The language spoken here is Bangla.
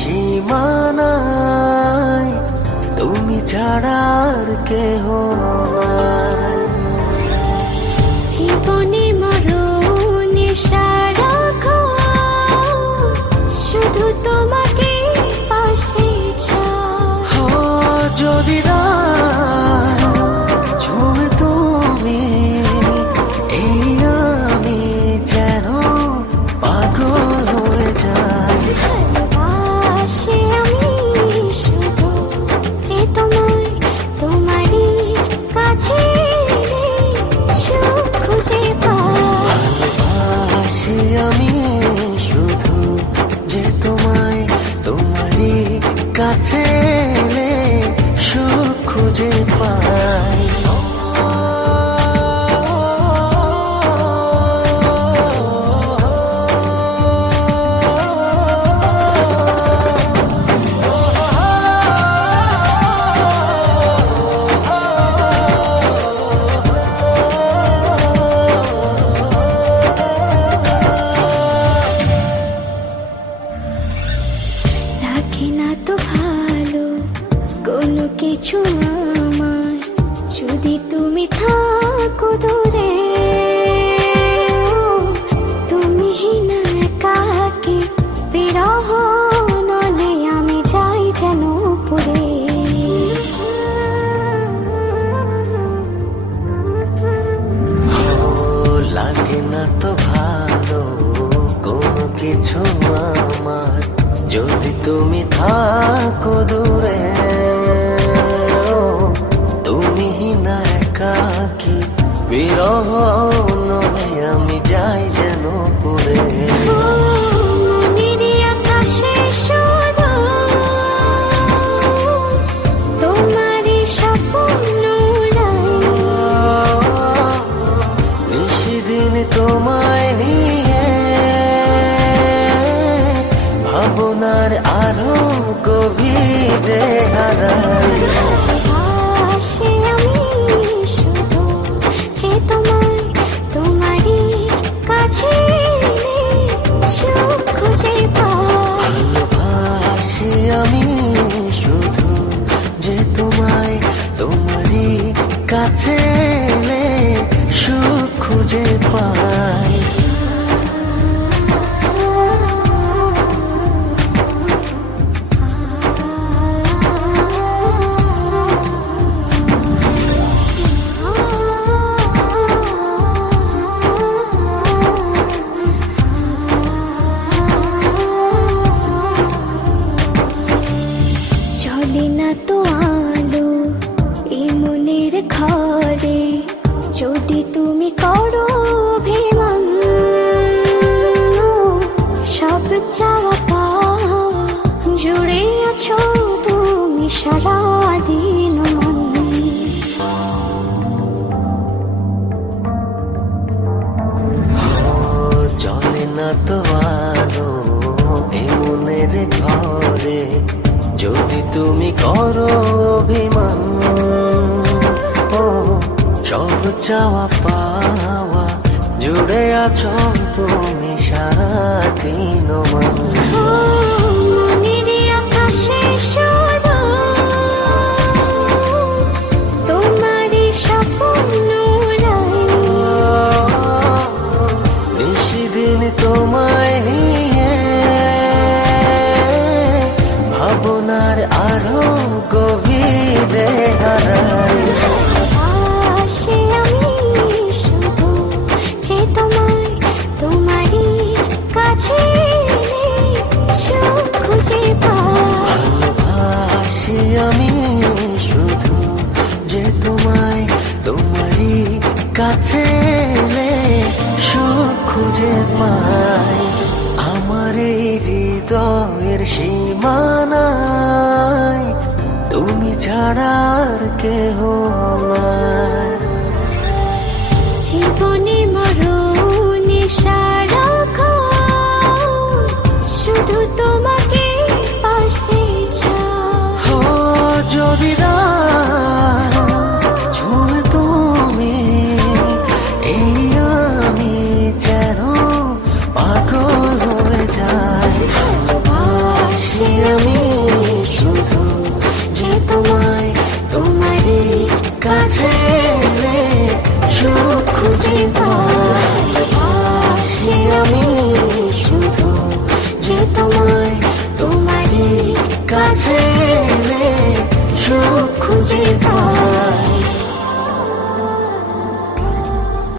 সীমানায় তুমি ছাড়া আর কেহ নাই। জীবনে মরণে সারাক্ষণ শুধু তোমাকে পাশে চাই। যদি ছুঁয়ে তুমি এই আমি যেন পাগল হয়ে যাই। ভালোবাসি আমি শুধু যে তোমায়, তোমারই কাছে সুখ খুঁজে পাই। ভালোবাসি আমি শুধু যে তোমায়, তোমারই কাছে সুখ খুঁজে পাই। লাগে না তো ভালো কোনো কিছু আমার, যদি তুমি থাকো দূরে। তুমি না একাকী বিরহ নলে আমি যাই যেন পুরে। লাগে না তো ভালো কোনো কিছু আমার, যদি তুমি থাকো দূরে। তুমি না একাকী বিরহ নয় আমি যাই যেন পুরে। তোমায় নিয়ে ভাবনার আরো গভীরে হারাই। ভালোবাসি আমি শুধু যে তোমায়, তোমারই কাছে সুখ খুঁজে পাই। ভালোবাসি আমি শুধু যে তোমায়, তোমারই কাছে সুখ খুঁজে পাই। চলে না তো আলো এই মনের ঘরে, যদি তুমি করো অভিমান। সব চাওয়া পাওয়া জুড়ে আছো তুমি সারাদিন মন। চলে না তো আলো এই মনের ঘরে, যদি তুমি করো অভিমান। সব চাওয়া পাওয়া জুড়ে আছো তুমি সারাদিন মন। তোমারই স্বপ্ন নিশিদিন তোমায় নিয়ে ভাবনার আরো গভীরে হারাই। ভালোবাসি আমি শুধু যে তোমায়, তোমারই কাছে সুখ খুঁজে পাই। ভালোবাসি আমি শুধু যে তোমায়, তোমারই কাছে সুখ খুঁজে পাই। আমার এই হৃদয়ের সীমানায় তুমি ছাড়া আর কেহ নাই। জীবনে মরণে সারাক্ষণ শুধু তোমাকে